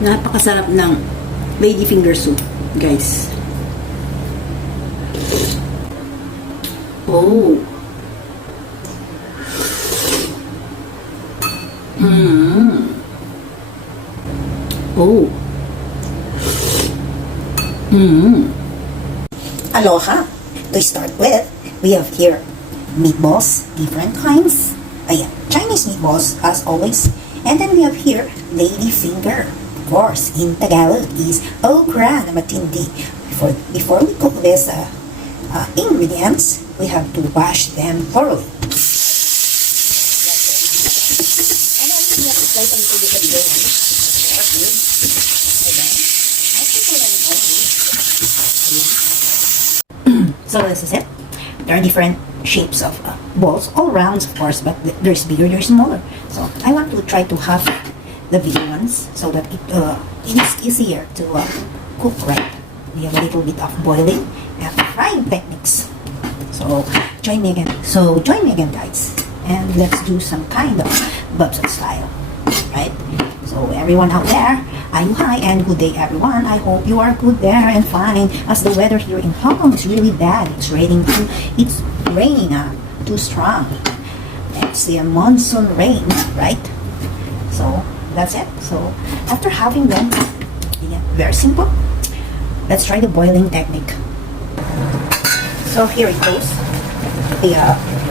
Napakasarap ng ladyfinger soup, guys. Oh. Oh. Aloha! To start with, we have here meatballs, different kinds. Ayan, Chinese meatballs as always. And then we have here ladyfinger. Of course, in Tagalog is okra na matindi. Before we cook this ingredients, we have to wash them thoroughly. And then we have to slice a little bit of bacon. So this is it. There are different shapes of balls, all rounds of course, but there's bigger, there's smaller. So I want to try to have the big ones so that it is easier to cook right. We have a little bit of boiling and frying techniques. So join me again. Guys, and let's do some kind of bobsleigh style, right? So everyone out there, hi and good day everyone. I hope you are good there and fine, as the weather here in Hong Kong is really bad. It's raining too strong. It's the monsoon rain, right? So that's it. So after having them, yeah, very simple. Let's try the boiling technique. So here it goes. The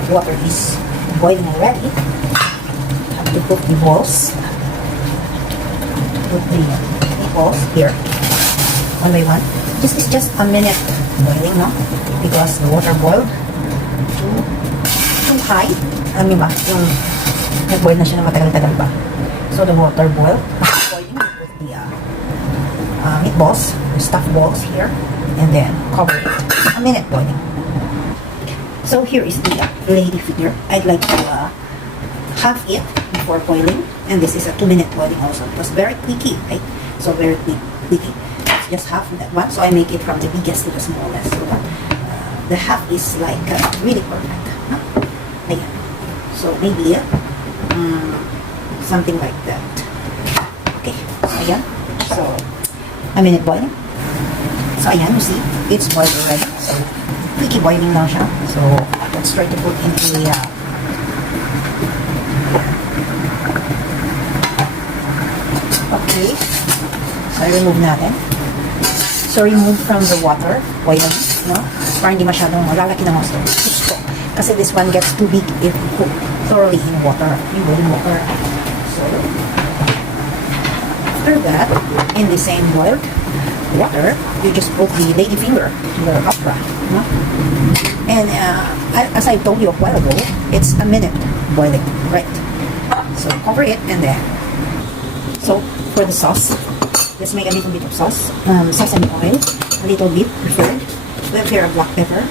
water is boiling already. Have to put the balls. Put the meatballs here, one by one. This is just a minute boiling, no? Because the water boiled too high. Ano ba? Yung nag-boil na siya na matagal-tagal pa. So the water boiled. Boiling, we put the meatballs, the stuffed balls here, and then cover it. A minute boiling. So here is the ladyfinger. I'd like to half it before boiling, and this is a 2-minute boiling also. It was very quickie, right? So very quickie. It's just half of that one, so I make it from the biggest to the smallest. So the half is like really perfect. Huh? Ayan. So maybe something like that. Okay. So ayan. So a minute boiling. So ayan, you see, it's boiled already. So quickie boiling now siya. So let's try to put into the okay. So, remove natin. So, remove from the water. Boiling, no? Para hindi masyadong malalaki ng gusto. Kasi this one gets too big if you cook thoroughly in water. In boiling water. So, after that, in the same boiled water, you just put the ladyfinger, the okra, no? And as I told you a while ago, it's a minute boiling, right? So, cover it and then so, for the sauce, let's make a little bit of sauce. Sesame oil, a little bit preferred. We have here a black pepper.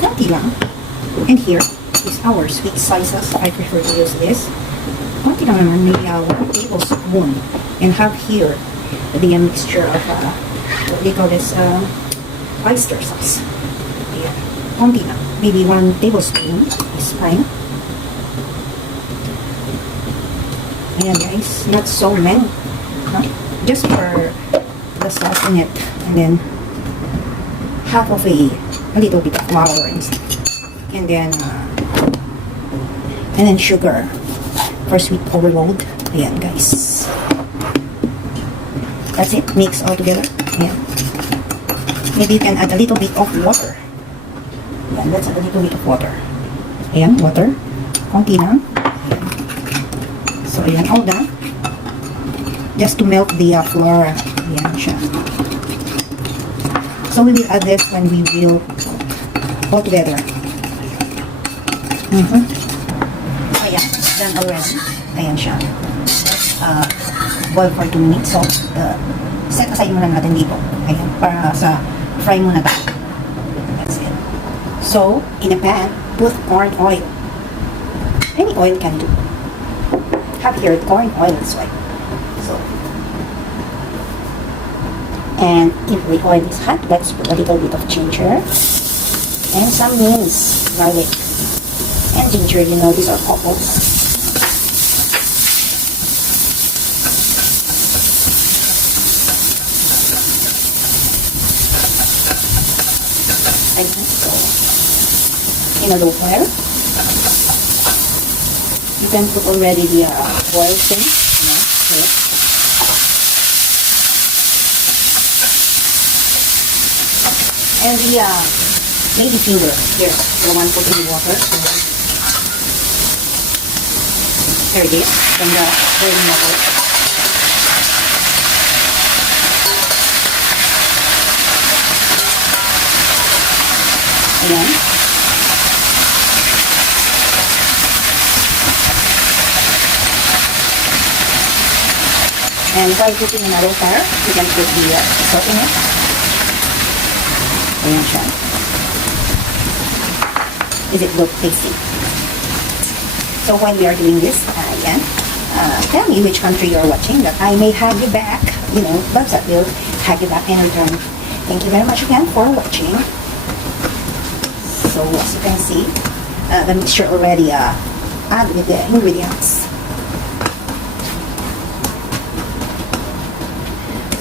Konti lang. And here is our sweet slices. I prefer to use this. Konti lang naman, maybe 1 tablespoon. And have here the mixture of, what they call this, oyster sauce. Here. Konti lang. Maybe 1 tablespoon is fine. Ayan guys, not so many, no? Just for the sauce in it, and then half of a little bit of flour and then sugar for sweet overload. Ayan guys, that's it. Mix all together. Ayan. Maybe you can add a little bit of water. Ayan, let's add a little bit of water. Ayan, water, konti lang. So, ayan, all done. Just to melt the flour. Ayan siya. So, we will add this when we will cook all together. Ayan, done already. Ayan siya. Boil for 2 minutes. So, set aside muna natin dito. Ayan, para sa fry muna tayo. That's it. So, in a pan, put corn oil. Any oil can do. Have here corn oil this way. So, and if the oil is hot, let's put a little bit of ginger and some minced garlic and ginger. You know, these are couples. in a low fire. You can put already the boiled thing, you know, here. And the ladyfinger, here, the one put in water. Here it is, from the boiling water. Ayan. And while cooking in a low fire, you can put the salt in it. Ayan siya. Is it good tasty? So while we are doing this, ayan, tell me which country you're watching that I may have you back. You know, loves that will have you back in return. Thank you very much again for watching. So as you can see, the mixture already add with the ingredients.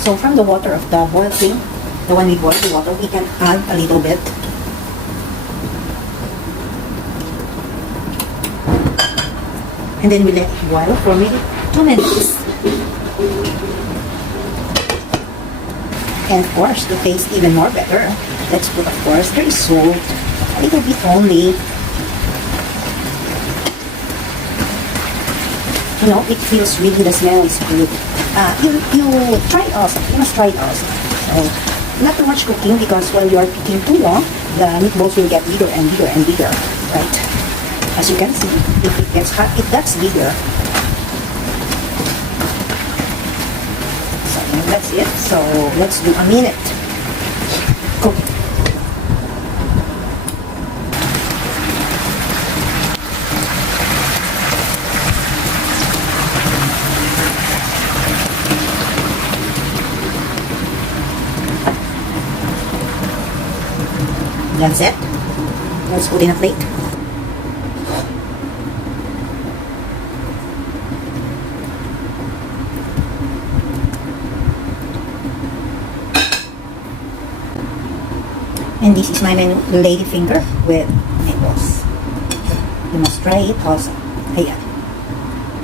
So from the water of the boiled thing, the one we boiled the water, we can add a little bit. And then we let it boil for maybe 2 minutes. And of course, to taste even more better, let's put, of course, there is salt, a little bit only. You know, it feels really, the smell is good. You try it also. You must try it also. So, not too much cooking because while you are cooking too long, the meatballs will get bigger and bigger and bigger, right? As you can see, if it gets hot, it gets bigger. So, that's it. So, let's do a minute. Cook. That's it. Let's put in a plate. And this is my menu, Ladyfinger with meatballs. You must try it also. Ayan.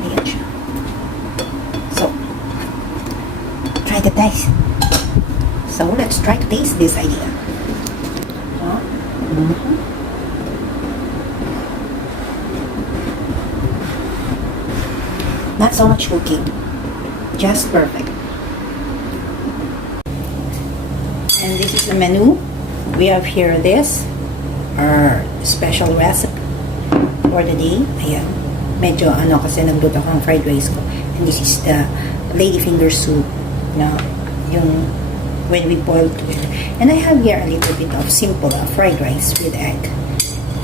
Ayan siya. So, try to taste. So, let's try to taste this idea. Not so much cooking, just perfect. And this is the menu. We have here this, our special recipe for the day. Ayan. Medyo ano kasi nagluto ako ng fried rice ko. And this is the ladyfinger soup. Now, yung when we boil together. And I have here a little bit of simple fried rice with egg.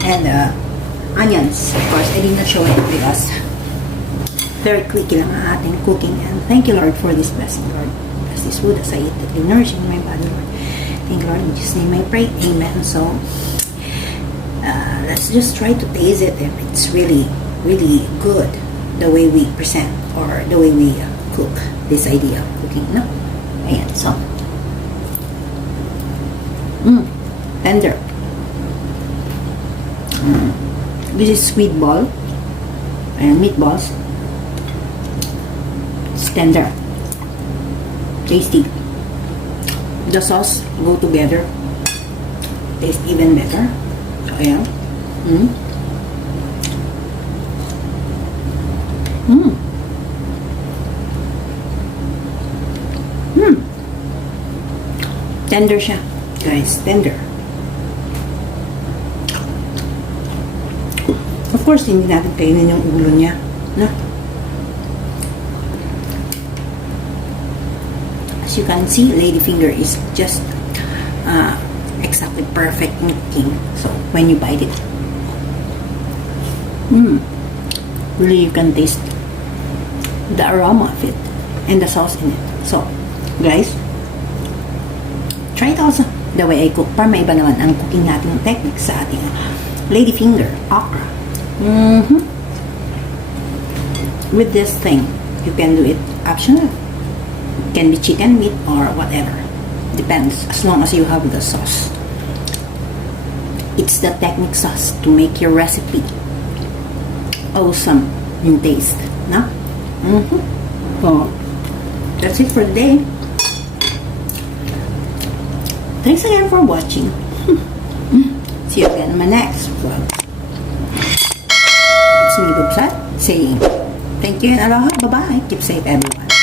And onions. Of course, I did not show it because very quickly lang ang ating cooking. And thank you, Lord, for this blessing, Lord. Bless this food as I eat that will nourish in my body, Lord. Thank you, Lord. In Jesus' name I pray. Amen. So, let's just try to taste it if it's really, really good the way we present or the way we cook this idea of cooking. No? Ayan. So, tender. This is sweet ball and meatballs. It's tender, tasty. The sauce go together, taste even better. So ayan. Tender siya, guys. Tender. Of course, hindi natin kainin yung ulo niya. No? As you can see, ladyfinger is just exactly perfect looking. So, when you bite it, really you can taste the aroma of it and the sauce in it. So, guys, try it also the way I cook. Para may iba naman ang cooking natin technique sa ating ladyfinger okra. With this thing, you can do it optional. It can be chicken, meat, or whatever. Depends, as long as you have the sauce. It's the technique sauce to make your recipe awesome in taste. No? So, that's it for today. Thanks again for watching. See you again in my next vlog. It's me, Bubsat, saying thank you and aloha. Bye-bye. Keep safe, everyone.